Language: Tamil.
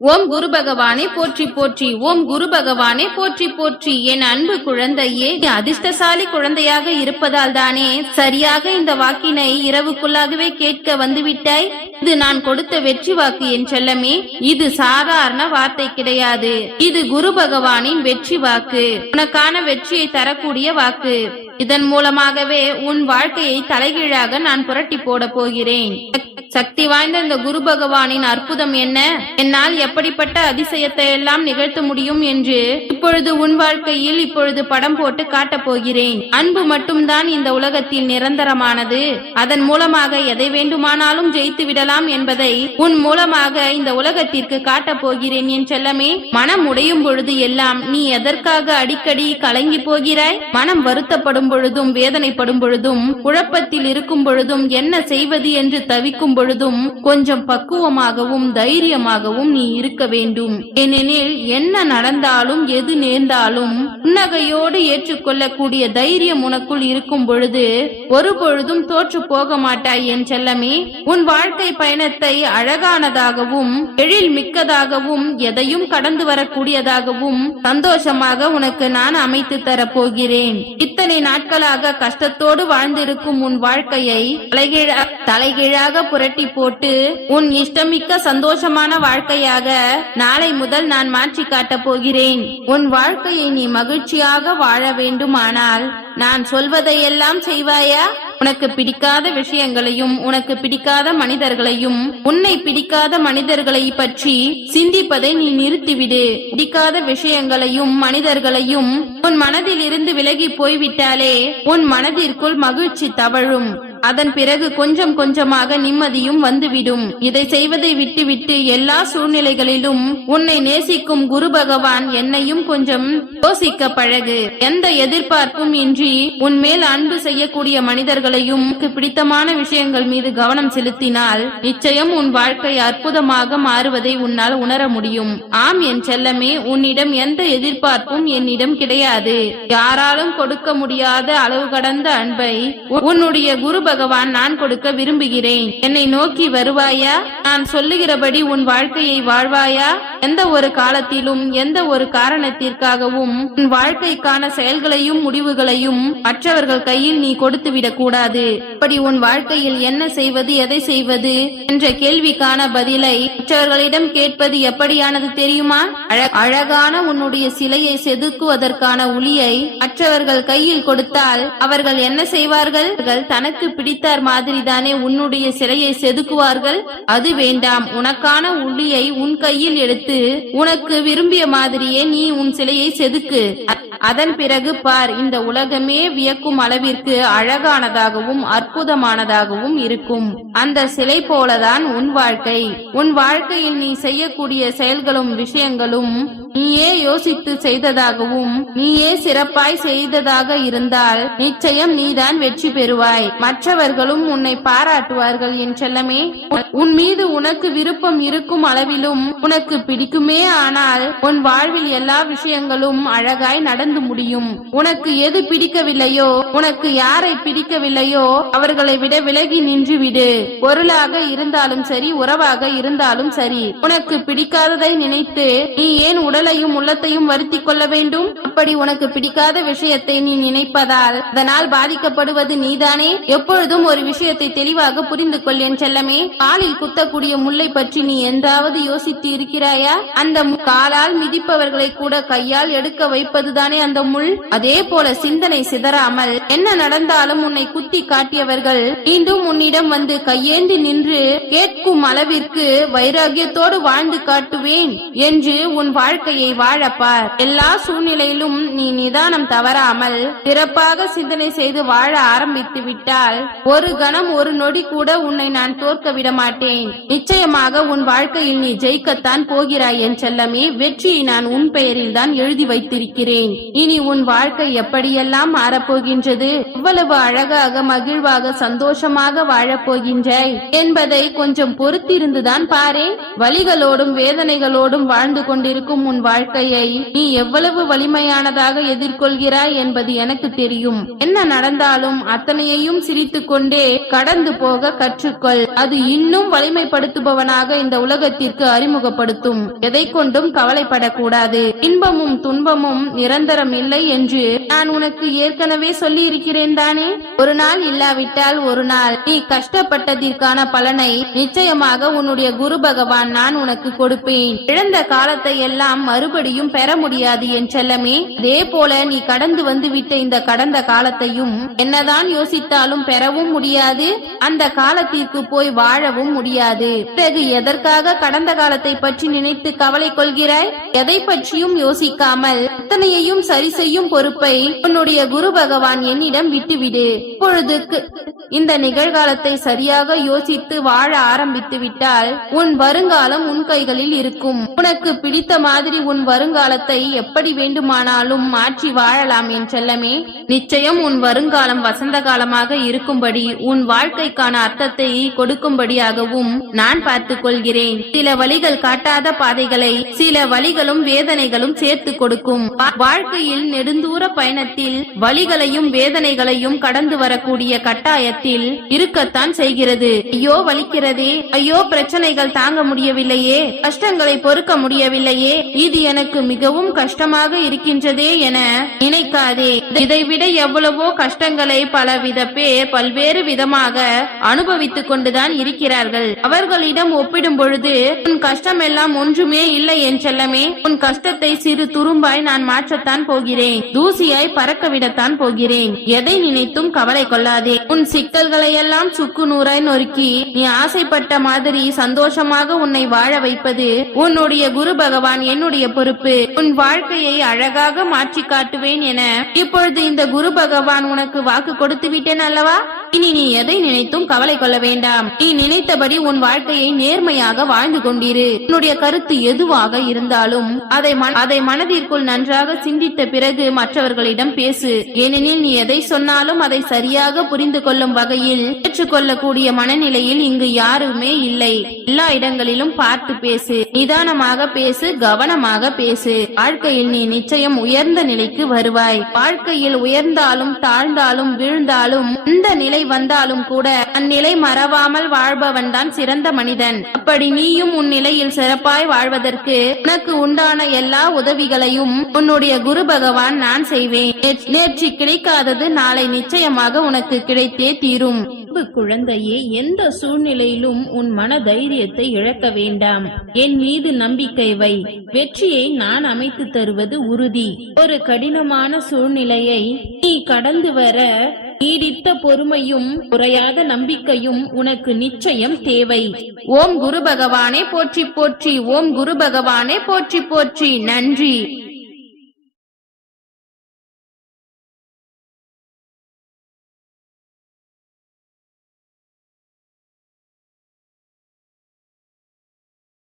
ஓம் குரு பகவானே போற்றி போற்றி. ஓம் குரு பகவானே போற்றி போற்றி. என் அன்பு குழந்தையே அதிர்ஷ்டசாலி குழந்தையாக இருப்பதால் தானே சரியாக இந்த வாக்கினை இரவுக்குள்ளாகவே கேட்க வந்துவிட்டாய்? இது நான் கொடுத்த வெற்றி வாக்கு என் செல்லமே. இது சாதாரண வார்த்தை கிடையாது. இது குரு பகவானின் வெற்றி வாக்கு. உனக்கான வெற்றியை தரக்கூடிய வாக்கு. இதன் மூலமாகவே உன் வாழ்க்கையை தலைகீழாக நான் புரட்டி போட போகிறேன். சக்தி வாய்ந்த இந்த குரு பகவானின் அற்புதம் என்ன? என்னால் எப்படிப்பட்ட அதிசயத்தை எல்லாம் நிகழ்த்த முடியும் என்று இப்பொழுது உன் வாழ்க்கையில் இப்பொழுது படம் போட்டு காட்டப் போகிறேன். அன்பு மட்டும்தான் இந்த உலகத்தில் நிரந்தரமானது. அதன் மூலமாக எதை வேண்டுமானாலும் ஜெயித்து விடலாம் என்பதை உன் மூலமாக இந்த உலகத்திற்கு காட்டப் போகிறேன் என் செல்லமே. மனம் உடையும் பொழுது எல்லாம் நீ எதற்காக அடிக்கடி கலங்கி போகிறாய்? மனம் வருத்தப்படும் பொழுதும் வேதனைப்படும் பொழுதும் குழப்பத்தில் இருக்கும் பொழுதும் என்ன செய்வது என்று தவிக்கும் பொழுதும் கொஞ்சம் பக்குவமாகவும் தைரியமாகவும் நீ இருக்க வேண்டும். ஏனெனில் என்ன நடந்தாலும் எது நேர்ந்தாலும் புன்னகையோடு ஏற்றுக்கொள்ளக்கூடிய தைரியம் உனக்குள் இருக்கும் பொழுது ஒருபொழுதும் தோற்று போக மாட்டாய் என் செல்லமே. உன் வாழ்க்கை பயணத்தை அழகானதாகவும் எழில் மிக்கதாகவும் எதையும் கடந்து வரக்கூடியதாகவும் சந்தோஷமாக உனக்கு நான் அமைத்து தரப் போகிறேன் இத்தனை நாட்களாக கஷ்டத்தோடு வாழ்ந்திருக்கும் உன் வாழ்க்கையை தலைகீழா தலைகீழாக புரட்டி போட்டு உன் இஷ்டமிக்க சந்தோஷமான வாழ்க்கையாக நாளை முதல் நான் மாற்றி காட்டப் போகிறேன். உன் வாழ்க்கையை நீ மகிழ்ச்சியாக வாழ வேண்டுமானால் நான் சொல்வதையெல்லாம் செய்வாயா? உனக்கு பிடிக்காத விஷயங்களையும் உனக்கு பிடிக்காத மனிதர்களையும் உன்னை பிடிக்காத மனிதர்களை பற்றி சிந்திப்பதை நீ நிறுத்திவிடு. பிடிக்காத விஷயங்களையும் மனிதர்களையும் உன் மனதில் இருந்து விலகி போய்விட்டாலே உன் மனதிற்குள் மகிழ்ச்சி தவழும். அதன் பிறகு கொஞ்சம் கொஞ்சமாக நிம்மதியும் வந்துவிடும். இதை செய்வதை விட்டுவிட்டு எல்லா சூழ்நிலைகளிலும் உன்னை நேசிக்கும் குரு பகவான் என்னையும் கொஞ்சம் யோசிக்க பழகு. எந்த எதிர்பார்ப்பும் இன்றி உன்மேல் அன்பு செய்யக்கூடிய மனிதர்களையும் பிடித்தமான விஷயங்கள் மீது கவனம் செலுத்தினால் நிச்சயம் உன் வாழ்க்கை அற்புதமாக மாறுவதை உன்னால் உணர முடியும். ஆம் என் செல்லமே உன்னிடம் எந்த எதிர்பார்ப்பும் என்னிடம் கிடையாது. யாராலும் கொடுக்க முடியாத அளவு கடந்த அன்பை உன்னுடைய குரு பகவான் நான் கொடுக்க விரும்புகிறேன். என்னை நோக்கி வருவாயா? நான் சொல்லுகிறபடி உன் வாழ்க்கையை வாழ்வாயா? எந்த ஒரு காலத்திலும் எந்த ஒரு காரணத்திற்காகவும் உன் வாழ்க்கைக்கான செயல்களையும் முடிவுகளையும் மற்றவர்கள் கையில் நீ கொடுத்து விடக் கூடாது இப்படி உன் வாழ்க்கையில் என்ன செய்வது எதை செய்வது என்ற கேள்விக்கான பதிலை மற்றவர்களிடம் கேட்பது எப்படியானது தெரியுமா? அழகான உன்னுடைய சிலையை செதுக்குவதற்கான உளியை மற்றவர்கள் கையில் கொடுத்தால் அவர்கள் என்ன செய்வார்கள்? தனக்கு பிடித்தார் மாதிரிதானே உன்னுடைய சிலையை செதுக்குவார்கள்? அது வேண்டாம். உனக்கான உள்ளியை உன் கையில் எடுத்து உனக்கு விரும்பிய மாதிரியே நீ உன் சிலையை செதுக்கு. அதன் பிறகு பார் இந்த உலகமே வியக்கும் அளவிற்கு அழகானதாகவும் அற்புதமானதாகவும் இருக்கும். அந்த சிலை போலதான் உன் வாழ்க்கை. உன் வாழ்க்கையில் நீ செய்யக்கூடிய செயல்களும் விஷயங்களும் நீயே யோசித்து செய்ததாகவும் நீயே சிறப்பாய் செய்ததாக இருந்தால் நிச்சயம் நீதான் வெற்றி பெறுவாய். மற்றவர்களும் உன்னை பாராட்டுவார்கள் என் செல்லமே. உன் மீது உனக்கு விருப்பம் இருக்கும் அளவிலும் உனக்கு பிடிக்குமே ஆனால் உன் வாழ்வில் எல்லா விஷயங்களும் அழகாய் நடந்து முடியும். உனக்கு எது பிடிக்கவில்லையோ உனக்கு யாரை பிடிக்கவில்லையோ அவர்களை விட விலகி நின்றுவிடு. பொருளாக இருந்தாலும் சரி உறவாக இருந்தாலும் சரி உனக்கு பிடிக்காததை நினைத்து நீ ஏன் உடலையும் உள்ளத்தையும் வருத்தி கொள்ள வேண்டும்? அப்படி உனக்கு பிடிக்காத விஷயத்தை நீ நினைப்பதால் அதனால் பாதிக்கப்படுவது நீதானே? எப்பொழுதும் ஒரு விஷயத்தை தெளிவாக புரிந்து கொள் என் செல்லமே. காட்டில் குத்தக்கூடிய முல்லை பற்றி நீ என்றாவது யோசித்து இருக்கிறாயா அந்த காலால் மிதிப்பவர்களை கூட கையால் எடுக்க வைப்பதுதானே அந்த முள்? அதே போல சிந்தனை சிதறாமல் என்ன நடந்தாலும் உன்னை குத்தி காட்டியவர்கள் மீண்டும் உன்னிடம் வந்து கையேந்தி நின்று கேட்கும் அளவிற்கு வைராகியத்தோடு வாழ்ந்து காட்டுவேன் என்று உன் வாழ்க்கையை வாழப்பார். எல்லா சூழ்நிலையிலும் நீ நிதானம் தவறாமல் சிறப்பாக சிந்தனை செய்து வாழ ஆரம்பித்து விட்டால் ஒரு கணம் ஒரு நொடி கூட உன்னை நான் தோற்க விட மாட்டேன். நிச்சயமாக உன் வாழ்க்கையில் நீ ஜெயிக்கத்தான் போகிறாய் என் செல்லமே வெற்றியை நான் உன் பெயரில் தான் எழுதி வைத்திருக்கிறேன். இனி உன் வாழ்க்கை எப்படியெல்லாம் மாறப்போகின்றது? எவ்வளவு அழகாக மகிழ்வாக சந்தோஷமாக வாழப்போகின்றாய். என்பதை கொஞ்சம் பொறுத்திருந்துதான் பாரேன். வலிகளோடும் வேதனைகளோடும் வாழ்ந்து கொண்டிருக்கும் உன் வாழ்க்கையை நீ எவ்வளவு வலிமையானதாக எதிர்கொள்கிறாய் என்பது எனக்கு தெரியும். என்ன நடந்தாலும் அத்தனையையும் சிரித்துக் கொண்டே கடந்து போக கற்றுக்கொள். அது இன்னும் இன்னும் வலிமைப்படுத்துபவனாக இந்த உலகத்திற்கு அறிமுகப்படுத்தும். எதை கொண்டும் கவலைப்படக்கூடாது. இன்பமும் துன்பமும் நிரந்தரம் இல்லை என்று நான் உனக்கு ஏற்கனவே சொல்லி இருக்கிறேன் தானே? ஒரு நாள் இல்லாவிட்டால் ஒரு நாள். நீ கஷ்டப்பட்டதற்கான பலனை நிச்சயமாக உன்னுடைய குரு பகவான் நான் உனக்கு கொடுப்பேன். இழந்த காலத்தை எல்லாம் மறுபடியும் பெற முடியாது என் செல்லமே. அதே போல நீ கடந்து வந்து விட்ட இந்த கடந்த காலத்தையும் என்னதான் யோசித்தாலும் பெறவும் முடியாது. அந்த காலத்திற்கு போய் வாழவும் முடியாது. பிறகு எதற்காக கடந்த காலத்தை பற்றி நினைத்து கவலை கொள்கிறாய்? எதை பற்றியும் யோசிக்காமல் அத்தனையையும் சரி செய்யும் பொறுப்பை உன்னுடைய குரு பகவான் என்னிடம் விட்டுவிடு. இப்பொழுதுக்கு இந்த நிகழ்காலத்தை சரியாக யோசித்து வாழ ஆரம்பித்து விட்டால் உன் வருங்காலம் உன் கைகளில் இருக்கும். உனக்கு பிடித்த மாதிரி உன் வருங்காலத்தை எப்படி வேண்டுமானாலும் மாற்றி வாழலாம் என் செல்லமே. நிச்சயம் உன் வருங்காலம் வசந்த காலமாக இருக்கும்படி உன் வாழ்க்கைக்கான அர்த்தத்தை கொடுக்கும்படியாக வழியாகவும் நான் பார்த்துக் கொள்கிறேன் சில வழிகள் காட்டாத பாதைகளை சில வழிகளும் வேதனைகளும் சேர்த்து கொடுக்கும். வாழ்க்கையில் நெடுந்தூர பயணத்தில் வழிகளையும் வேதனைகளையும் கடந்து வரக்கூடிய கட்டாயத்தில் இருக்கத்தான் செய்கிறது. ஐயோ வலிக்கிறதே. ஐயோ பிரச்சனைகள் தாங்க முடியவில்லையே. கஷ்டங்களை பொறுக்க முடியவில்லையே. இது எனக்கு மிகவும் கஷ்டமாக இருக்கின்றதே என நினைக்காதே. இதைவிட எவ்வளவோ கஷ்டங்களை பலவித பேர் பல்வேறு விதமாக அனுபவித்துக் கொண்டுதான் இருக்கிறார்கள். அவர்களிடம் ஒப்பிடும் பொழுது உன் கஷ்டம் எல்லாம் ஒன்றுமே இல்லை என் செல்லமே. உன் கஷ்டத்தை சிறு துரும்பாய் நான் மாற்றத்தான் போகிறேன். தூசியாய் பறக்கவிடத்தான் போகிறேன். எதை நினைத்தும் கவலை கொள்ளாதே. உன் சிக்கல்களை எல்லாம் சுக்கு நூறாய் நொறுக்கி நீ ஆசைப்பட்ட மாதிரி சந்தோஷமாக உன்னை வாழ வைப்பது உன்னுடைய குரு பகவான் என்னுடைய பொறுப்பு. உன் வாழ்க்கையை அழகாக மாற்றி காட்டுவேன் என இப்பொழுது இந்த குரு பகவான் உனக்கு வாக்கு கொடுத்து விட்டேன் அல்லவா? இனி நீ எதை நினைத்தும் கவலை கொள்ள வேண்டாம். நீ நினைத்தபடி உன் வாழ்க்கையை நேர்மையாக வாழ்ந்து கொண்டிரு. உன்னுடைய கருத்து எதுவாக இருந்தாலும் அதை அதை மனதிற்குள் நன்றாக சிந்தித்த பிறகு மற்றவர்களிடம் பேசு. ஏனெனில் நீ எதை சொன்னாலும் அதை சரியாக புரிந்து கொள்ளும் வகையில் ஏற்றுக்கொள்ளக்கூடிய மனநிலையில் இங்கு யாருமே இல்லை. எல்லா இடங்களிலும் பார்த்து பேசு. நிதானமாக பேசு கவனமாக பேசு. வாழ்க்கையில் நீ நிச்சயம் உயர்ந்த நிலைக்கு வருவாய். வாழ்க்கையில் உயர்ந்தாலும் தாழ்ந்தாலும் வீழ்ந்தாலும் இந்த நிலை வந்தாலும் கூட அந்நிலை மறவாமல் வாழ்பவன் தான் சிறந்த மனிதன். அப்படி நீயும் உன் நிலையில் சிறப்பாய் வாழ்வதற்கு உனக்கு உண்டான எல்லா உதவிகளையும் உன்னுடைய குரு பகவான் நான் செய்வேன். நேற்று- நேற்று கிடைக்காதது நாளை நிச்சயமாக உனக்கு கிடைத்தே தீரும். அன்பு குழந்தையே எந்த சூழ்நிலையிலும் உன் மன தைரியத்தை இழக்க வேண்டாம். என் மீது நம்பிக்கை வை. வெற்றியை நான் அமைத்து தருவது உறுதி. ஒரு கடினமான சூழ்நிலையை நீ கடந்து வர நீடித்த பொறுமையும் குறையாத நம்பிக்கையும் உனக்கு நிச்சயம் தேவை. ஓம் குரு பகவானே போற்றி போற்றி ஓம் குரு பகவானே போற்றி போற்றி. நன்றி.